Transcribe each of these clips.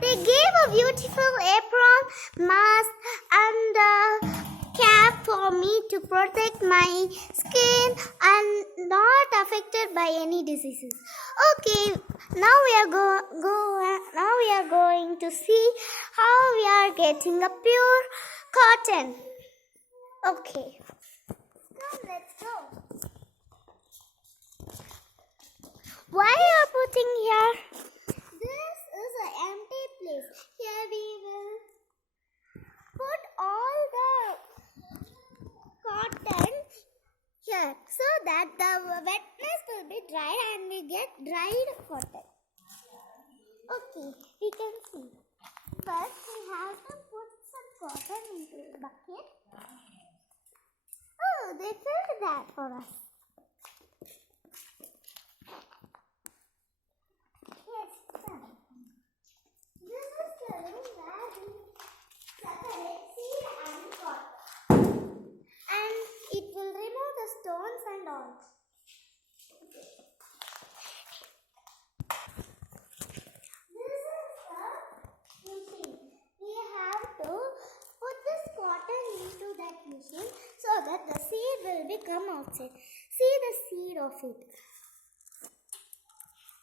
They gave a beautiful apron, mask, and a cap for me to protect my skin and not affected by any diseases. Okay, now we are going to see how we are getting a pure cotton. Okay, come, let's go. Why are you putting here? This is an empty place. Here we will put all the cotton here so that the wetness will be dried and we get dried cotton. Okay, we can see. First we have to put some cotton into the bucket. Oh, they filled that for us. Yes, sir. This is the room where we separate seed and cotton. And it will remove the stones and all. This is the machine. We have to put this cotton into that machine so that the seed will become outside. See the seed of it.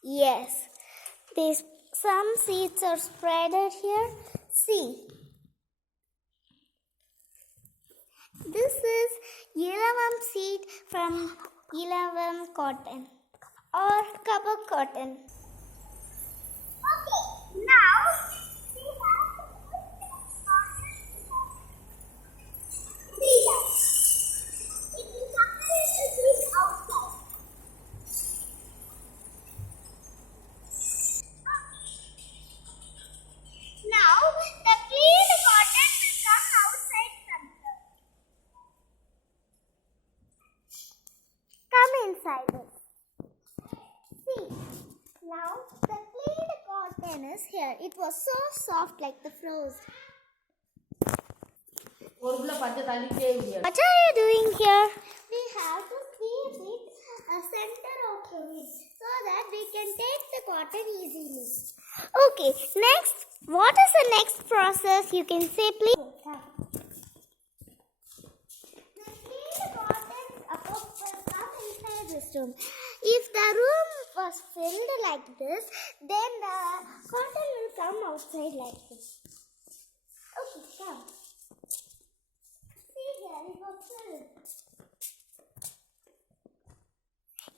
Yes, some seeds are spreaded here. See. This is Ilavamp seed from Ilavamp cotton or Kapok cotton. Okay, now we have to put this cotton see that. It will separate the seed outside. Now the clean cotton will come outside from here. Come inside it. See, now the clean cotton is here. It was so soft like the froze. What are you doing here? We have to squeeze it a center of the wheel so that we can take the cotton easily. Okay, next, what is the next process? You can say, please. The clean cotton will come inside this room. If the room was filled like this, then the cotton will come outside like this. Okay, come. See here, it was filled.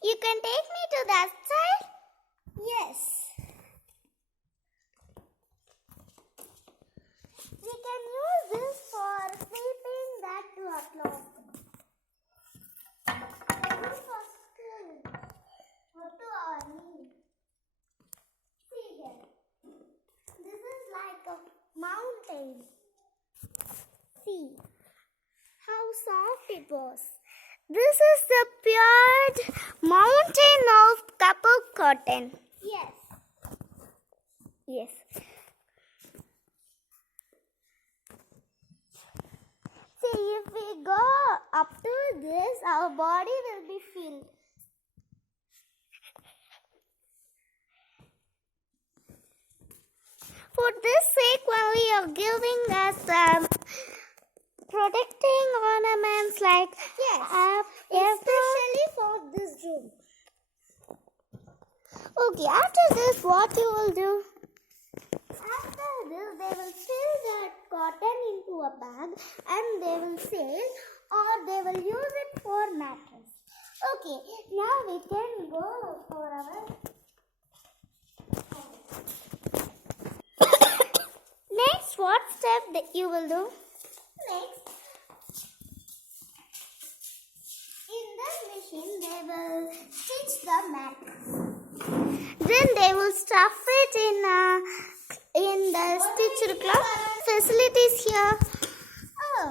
You can take me to that side? Yes. We can use this for sweeping that to our cloth. This was filled to our knee. See here. This is like a mountain. See how soft it was. This is the pure mountain of Kapok cotton. Yes. Yes. See, if we go up to this, our body will be filled. For this sake, only you are giving us protecting ornaments like especially for this room. Okay, after this, what you will do? After this, they will fill that cotton into a bag and they will sell or they will use it for mattress. Okay, now we can go for our next. What step that you will do? Next, in this machine, they will stitch the mattress. Then they will stuff it in the stitched cloth. Facilities here. Oh,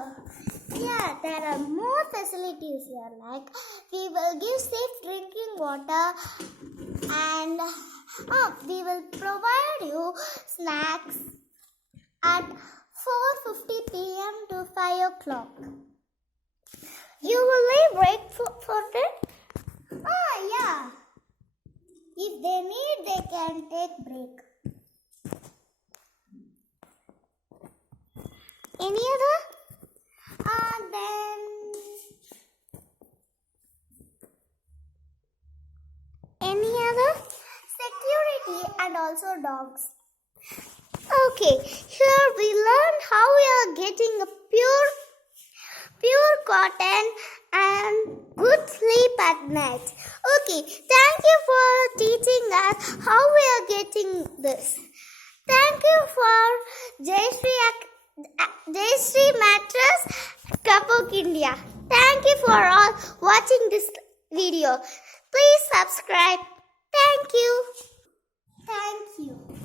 yeah, there are more facilities here. Like we will give safe drinking water, and we will provide you snacks at 4:50 p.m. to 5 o'clock. You will leave break for it? Oh, yeah. If they need, they can take break. Any other? Then any other? Security and also dogs. Okay, here we learn how we are getting a pure cotton and good sleep at night. Okay, thank you for teaching us how we are getting this. Thank you for Jayashree Mattress, Kapok, India. Thank you for all watching this video. Please subscribe. Thank you. Thank you.